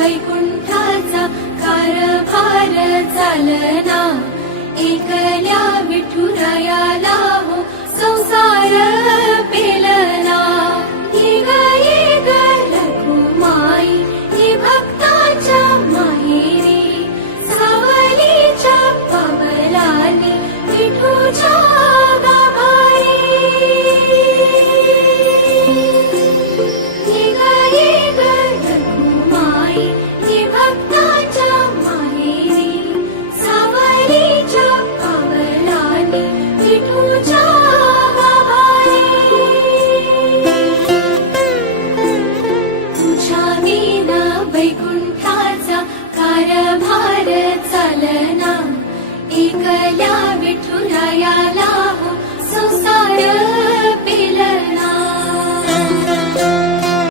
वैकुंठाचा कारभार चालना, एकल्या विठुरायाला हो संसार पेलना। ये ग रखुमाई ही भक्ताच्या माहेरी, सावलीच्या पावलाने विठूच्या गाभारी। ये ग रखुमाई ही भक्ताच्या माहेरी, सावलीच्या पावलाने विठूच्या गाभारी। तुझ्या विना वैकुंठाचा कारभार चालना, एकल्या विठुरायाला हो संसार